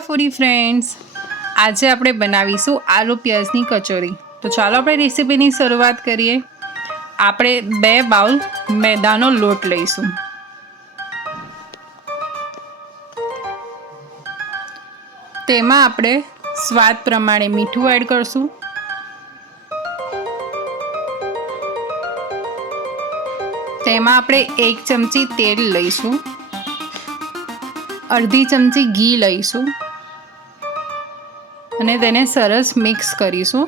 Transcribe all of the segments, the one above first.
ફૂડી friends, આજે આપણે બનાવીશું આલુ પ્યાઝની કચોરી. તો ચાલો આપણે રેસીપીની શરૂઆત કરીએ. આપણે 2 બાઉલ મેદાનો લોટ લઈશું. તેમાં આપણે સ્વાદ પ્રમાણે મીઠું એડ કરશું. તેમાં આપણે 1 ચમચી તેલ લઈશું, અડધી ચમચી ઘી લઈશું અને તેને સરસ મિક્સ કરીશું.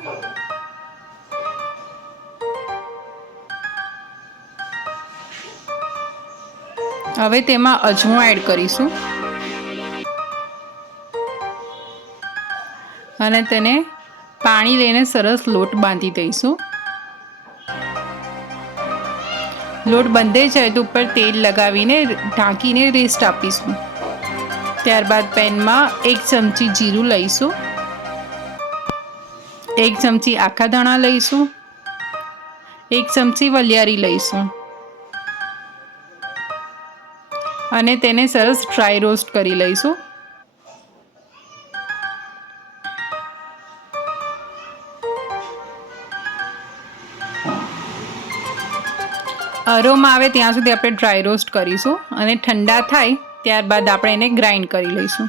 હવે તેમાં અજમો એડ કરીશું અને તેને પાણી લઈને સરસ લોટ બાંધી દઈશું. લોટ બંધાઈ જાય તો ઉપર તેલ લગાવીને ઢાંકીને રેસ્ટ આપીશું. ત્યારબાદ પેનમાં 1 ચમચી જીરું લઈશું, 1 ચમચી આખા ધાણા લઈશું, 1 ચમચી વલિયારી લઈશું અને તેને સરસ ડ્રાય રોસ્ટ કરી લઈશું. અરોમા આવે ત્યાં સુધી આપણે ડ્રાય રોસ્ટ કરીશું અને ઠંડા થાય ત્યારબાદ આપણે એને ગ્રાઇન્ડ કરી લઈશું.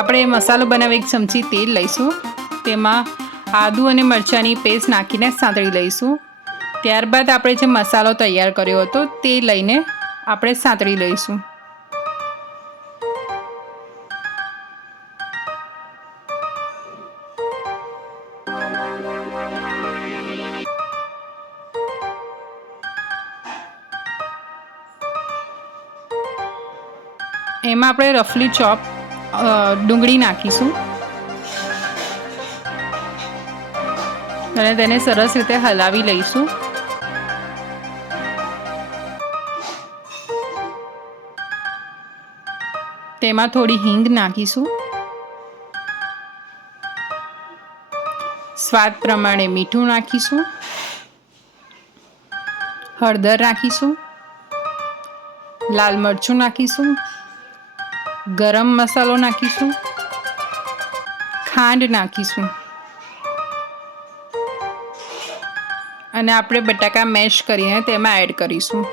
આપણે મસાલો બનાવી 1 ચમચી તેલ લઈશું, તેમાં આદુ અને મરચાંની પેસ્ટ નાખીને સાંતળી લઈશું. ત્યારબાદ આપણે જે મસાલો તૈયાર કર્યો હતો તે લઈને આપણે સાંતળી લઈશું. એમાં આપણે રફલી ચોપ ડુંગળી નાખીશું અને તેને સરસ રીતે હલાવી લઈશું. તેમાં થોડી હિંગ નાખીશું, સ્વાદ પ્રમાણે મીઠું નાખીશું, હળદર નાખીશું, લાલ મરચું નાખીશું, ગરમ મસાલો નાખીશું, ખાંડ નાખીશું અને આપણે બટાકા મેશ કરીને તેમાં એડ કરીશું.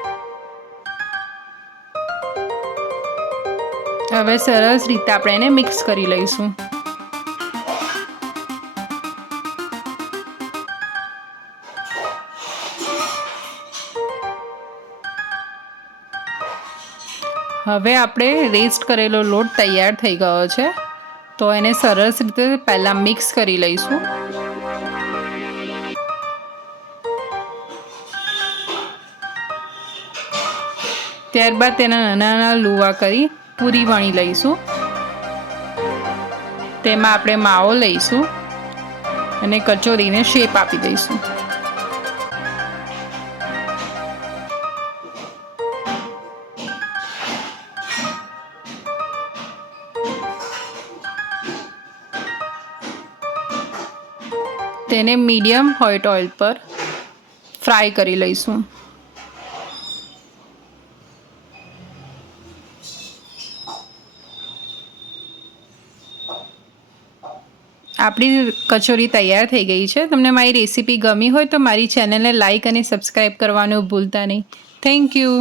હવે સરસ રીતે આપણે એને મિક્સ કરી લઈશું. હવે આપણે રેસ્ટ કરેલો લોટ તૈયાર થઈ ગયો છે, તો એને સરસ રીતે પહેલાં મિક્સ કરી લઈશું. ત્યારબાદ તેના નાના નાના લુવા કરી પૂરી વણી લઈશું. તેમાં આપણે માવો લઈશું અને કચોરીને શેપ આપી દઈશું. તેને મીડિયમ હોટ ઓઇલ પર ફ્રાય કરી લઈશું. આપણી કચોરી તૈયાર થઈ ગઈ છે. તમને મારી રેસીપી ગમી હોય તો મારી ચેનલને લાઈક અને સબસ્ક્રાઈબ કરવાનું ભૂલતા નહીં. Thank you.